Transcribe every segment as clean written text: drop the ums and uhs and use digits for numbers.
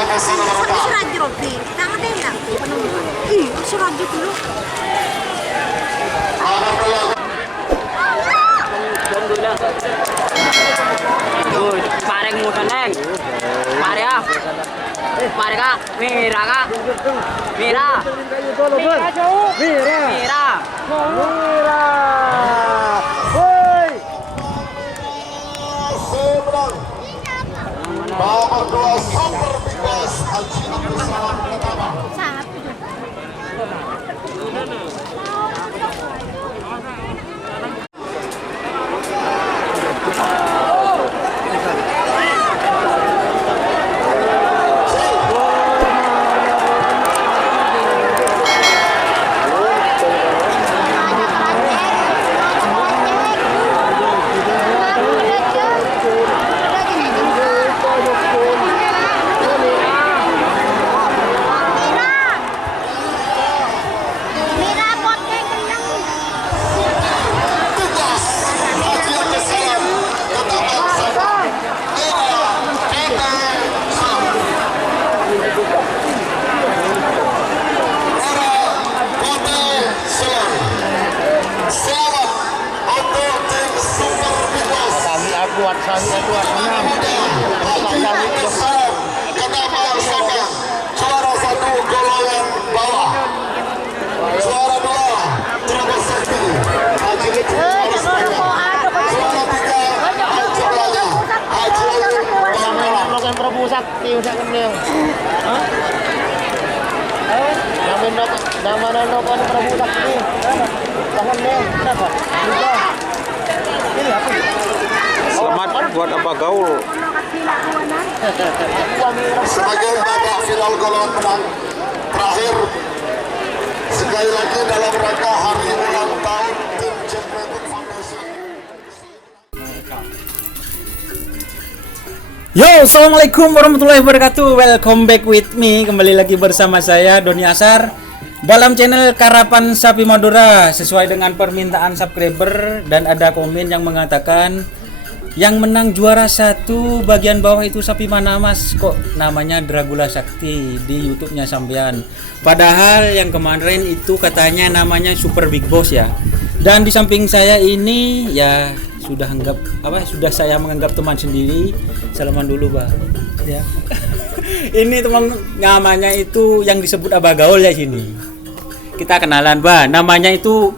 Surat Jopi, tangan enak penumpang. Surat Jopi dulu. Pareng mo taneng. Pare ah. Pare ka. Mira ka. Mira. Mira. Woi. Seberang. Babak 2 super bebas Haji Abdul Salam pertama. Sangat. Juara 1 golongan bawah. Juara 2 Trabos Sakti. Haji Juara 3 Haji Raya. Haji Logan Prabu Sakti udah kenal. Hah? Nama Logan Prabu Sakti. Tahan deh. Ini apa? Selamat buat apa gaul. Sebagai babak final golongan menang terakhir, sekali lagi dalam rangka hari ulang tahun tim Champion Foundation. Yo, assalamualaikum warahmatullahi wabarakatuh. Welcome back with me. Kembali lagi bersama saya Doni Asar dalam channel Karapan Sapi Madura. Sesuai dengan permintaan subscriber, dan ada komen yang mengatakan yang menang juara 1 bagian bawah itu sapi mana mas? Kok namanya Dragula Sakti di YouTube-nya sampean? Padahal yang kemarin itu katanya namanya Super Big Boss ya. Dan di samping saya ini ya sudah saya menganggap teman sendiri. Salaman dulu, Bah. Ya. Ini teman namanya itu yang disebut Abah Gaul ya sini. Kita kenalan, Bah. Namanya itu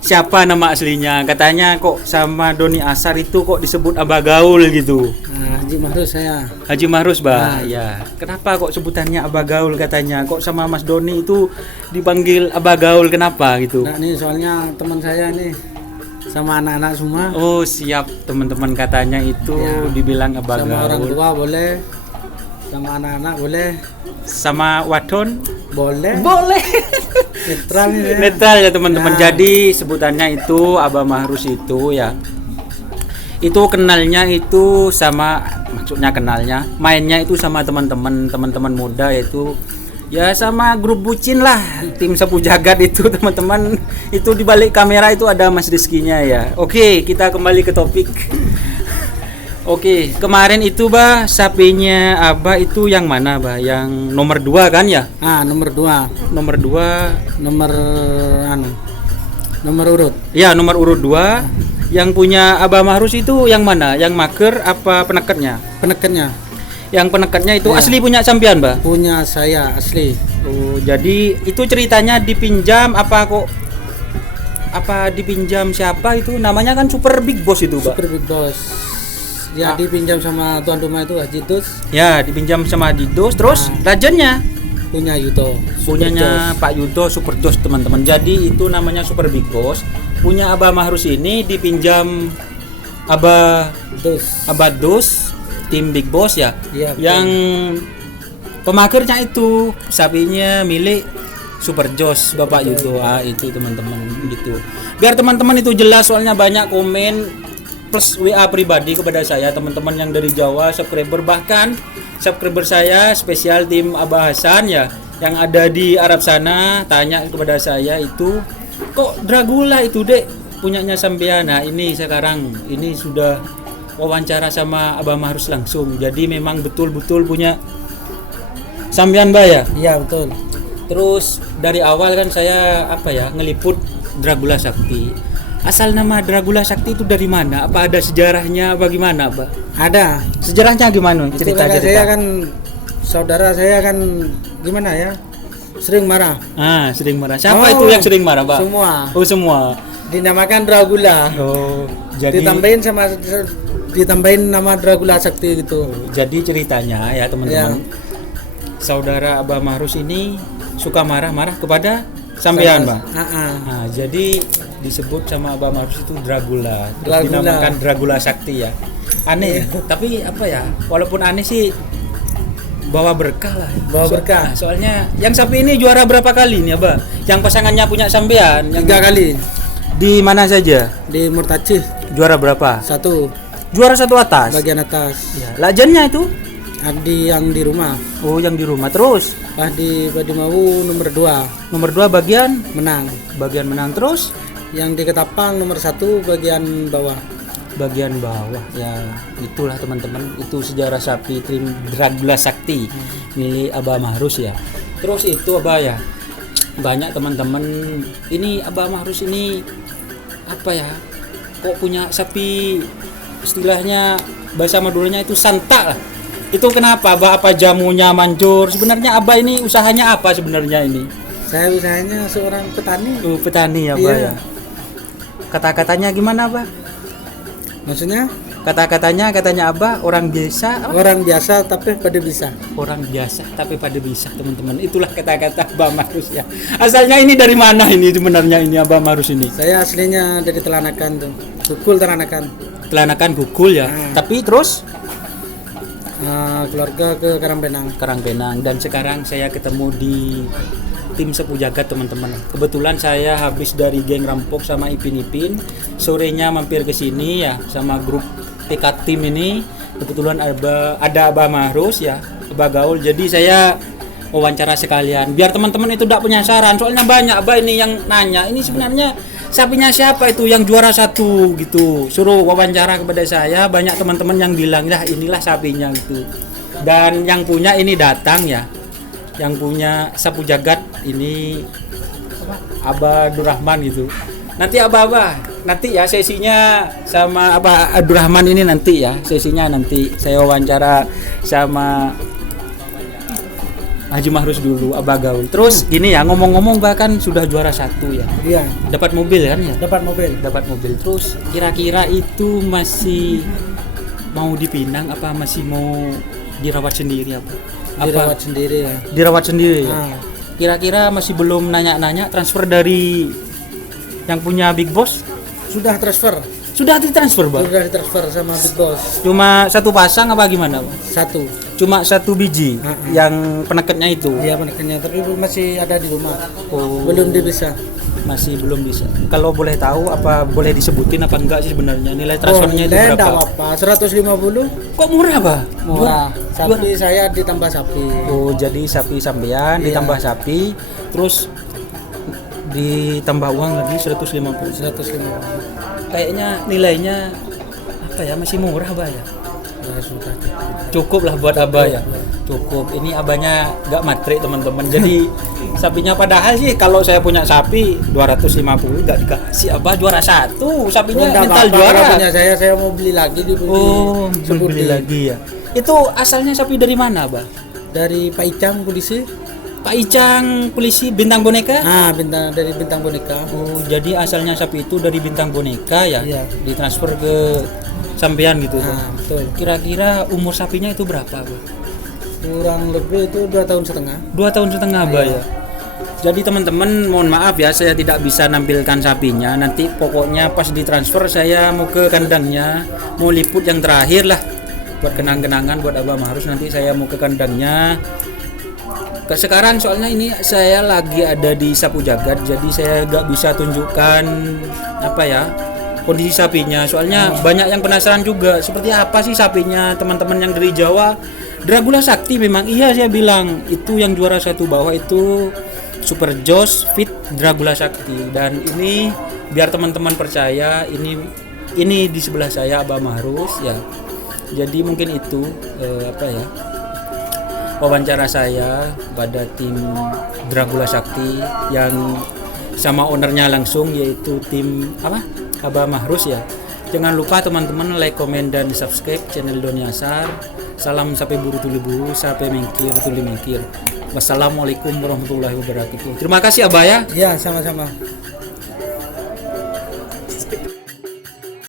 siapa nama aslinya? Katanya kok sama Doni Asar itu kok disebut Abah Gaul gitu. Nah, Haji Mahrus saya. Haji Mahrus, Bah. Ya. Kenapa kok sebutannya Abah Gaul katanya? Kok sama Mas Doni itu dipanggil Abah Gaul kenapa gitu? Nah, ini soalnya teman saya nih sama anak-anak semua. Oh, siap. Teman-teman katanya itu Ya. dibilang Abah Sama orang Gaul. tua boleh. Sama anak-anak boleh. Sama wadon Boleh. boleh. Netral ini. Netral ya teman-teman. Ya. Jadi sebutannya itu Abah Mahrus itu ya. Itu kenalnya itu sama, maksudnya kenalnya, mainnya itu sama teman-teman muda, yaitu ya sama grup bucin lah, tim sapu jagat itu teman-teman. Itu di balik kamera itu ada Mas Rizkinya ya. Oke, kita kembali ke topik. Oke, kemarin itu Bah, sapinya Abah itu yang mana Bah? Yang nomor 2 kan ya? Ah, nomor 2. Nomor 2. Nomor urut. Ya, nomor urut 2. Yang punya Abah Mahrus itu yang mana? Yang mager apa penekatnya? Penekatnya Yang penekatnya itu Iya. asli punya sampean, Bah? punya saya asli. Oh, jadi itu ceritanya dipinjam apa kok? Apa dipinjam siapa itu? Namanya kan Super Big Boss itu, Bah. Super Big Boss. Ya, dipinjam sama tuan rumah itu Haji Tus, Ya, dipinjam sama Didos, terus Nah. rajennya punya Yuto. punyanya Pak Yudo Super Jos, teman-teman. Jadi itu namanya Super Big Boss. Punya Abah Mahrus ini dipinjam Abah Dos, tim Big Boss ya. Iya, betul. Yang pemagernya itu sapinya milik Super Jos Bapak Yudo. Itu teman-teman gitu. Biar teman-teman itu jelas, soalnya banyak komen plus WA pribadi kepada saya, teman-teman yang dari Jawa, subscriber, bahkan subscriber saya spesial tim Abah Hasan ya, yang ada di Arab sana, tanya kepada saya itu, kok Dragula itu dek punyanya sampean. Nah ini sekarang ini sudah wawancara sama Abah Mahrus langsung, jadi memang betul-betul punya Sambian Mbak ya. Iya betul. Terus dari awal kan saya ngeliput Dragula Sakti. Asal nama Dragula Sakti itu dari mana? Apa ada sejarahnya? Bagaimana, Pak? Ada. Sejarahnya gimana? Itu Cerita. kakak saya kan, saudara saya kan gimana ya? Sering marah. Sering marah. Siapa itu yang sering marah, Pak? Semua. Oh, semua. Dinamakan Dragula. Oh, jadi ditambahin nama Dragula Sakti gitu. Jadi ceritanya ya, teman-teman. Saudara Abah Mahrus ini suka marah-marah kepada sampean, Pak. Nah, jadi disebut sama Abah Mahrus itu Dragula. Terus dinamakan Dragula Sakti ya. Aneh, tapi walaupun aneh sih bawa berkah lah. Berkah. Soalnya yang sapi ini juara berapa kali nih, Abah? Yang pasangannya punya sampean? 3 kali. Di mana saja? Di Murtacih. Juara berapa? 1. Juara 1 atas. Bagian atas. Ya. Lajannya itu? Yang di rumah. Oh, yang di rumah. Terus? Pas di Badimawu nomor 2. Nomor 2 bagian menang. Bagian menang. Terus? Yang di Ketapang nomor 1 bagian bawah. Bagian bawah. Ya, itulah teman-teman. Itu sejarah sapi tim Dragula Sakti milik Abah Mahrus ya. Terus itu Abah ya. Banyak teman-teman ini Abah Mahrus ini kok punya sapi, istilahnya bahasa Maduranya itu santak lah. Itu kenapa, Abah? Apa jamunya manjur? Sebenarnya Abah ini usahanya apa sebenarnya ini? Saya usahanya seorang petani. Petani ya, Abah ya. Kata-katanya gimana, Abah? Maksudnya? Katanya Abah orang biasa. Orang biasa tapi pada bisa. Orang biasa tapi pada bisa, teman-teman. Itulah kata-kata Abah Mahrus ya. Asalnya ini dari mana ini sebenarnya ini Abah Mahrus ini? Saya aslinya dari Telanakan tuh. Gugul Telanakan. Telanakan Gugul ya. Tapi terus keluarga ke Karangpenang. Dan sekarang saya ketemu di tim Sapu Jagat, teman-teman. Kebetulan saya habis dari geng rampok sama Ipin. Sorenya mampir ke sini ya sama grup TK tim ini. Kebetulan ada Abah Mahrus ya, Abah Gaul. Jadi saya wawancara sekalian biar teman-teman itu tidak penasaran. Soalnya banyak Abah ini yang nanya, ini sebenarnya sapinya siapa itu yang juara 1 gitu. Suruh wawancara kepada saya, banyak teman-teman yang bilang, "Dah, inilah sapinya" gitu. Dan yang punya ini datang ya. Yang punya Sapu Jagat ini Abah Abdurrahman gitu. Nanti nanti ya sesinya sama Abah Abdurrahman ini nanti ya. Sesinya nanti saya wawancara sama Haji Mahrus dulu, Abah Gaul. Terus gini ya, ngomong-ngomong bahkan sudah juara 1 ya. Iya. Dapat mobil kan ya? Dapat mobil. Terus kira-kira itu masih mau dipinang apa masih mau dirawat sendiri apa? Dirawat sendiri ya. Kira-kira masih belum nanya-nanya transfer dari yang punya Big Boss? Sudah transfer. Sudah ditransfer, Bang? Sudah ditransfer sama Big Boss. Cuma 1 pasang apa gimana, Bang? 1. Cuma 1 biji yang peneketnya itu. Iya, peneketnya, tapi masih ada di rumah. Oh. Belum bisa. Masih belum bisa. Kalau boleh tahu apa boleh disebutin apa enggak sih sebenarnya nilai transfernya itu berapa? Enggak apa-apa, 150. Kok murah, Bang? Murah. Sapi saya ditambah sapi. Oh, jadi sapi sampean ditambah sapi, terus ditambah uang lagi 150. Kayaknya nilainya masih murah, Abah ya? Ya sudah. Cukup lah buat Abah ya. Cukup. Ini Abahnya enggak matrik, teman-teman. Jadi sapinya padahal sih kalau saya punya sapi 250 enggak dikasih Abah juara 1. Sapinya mental juara. Punya saya mau beli lagi di beli lagi ya. Itu asalnya sapi dari mana, Abah? Dari Pak Icang polisi. Pak Icang polisi Bintang Boneka? Dari Bintang Boneka. Oh, jadi asalnya sapi itu dari Bintang Boneka ya? Iya. Ditransfer ke sampean gitu. Betul. Kira-kira umur sapinya itu berapa, Bang? Kurang lebih itu 2 tahun setengah. 2 tahun setengah, Bang ya. Jadi teman-teman mohon maaf ya, saya tidak bisa nampilkan sapinya. Nanti pokoknya pas ditransfer saya mau ke kandangnya, mau liput yang terakhir lah buat kenang-kenangan buat Abah Mahrus. Nanti saya mau ke kandangnya. Sekarang soalnya ini saya lagi ada di Sapu Jagat, jadi saya gak bisa tunjukkan kondisi sapinya. Soalnya banyak yang penasaran juga seperti apa sih sapinya teman-teman yang dari Jawa. Dragula Sakti memang iya, saya bilang itu yang juara 1 bawah itu Super Joss Fit Dragula Sakti. Dan ini biar teman-teman percaya, ini di sebelah saya Abah Mahrus ya. Jadi mungkin itu wawancara saya pada tim Dragula Sakti yang sama ownernya langsung, yaitu tim apa? Abah Mahrus ya. Jangan lupa teman-teman like, komen, dan subscribe channel Doniasar. Salam sampai buru tuli buru, sampai mingkir tuli mingkir. Wassalamualaikum warahmatullahi wabarakatuh. Terima kasih Abah ya. Ya, sama-sama.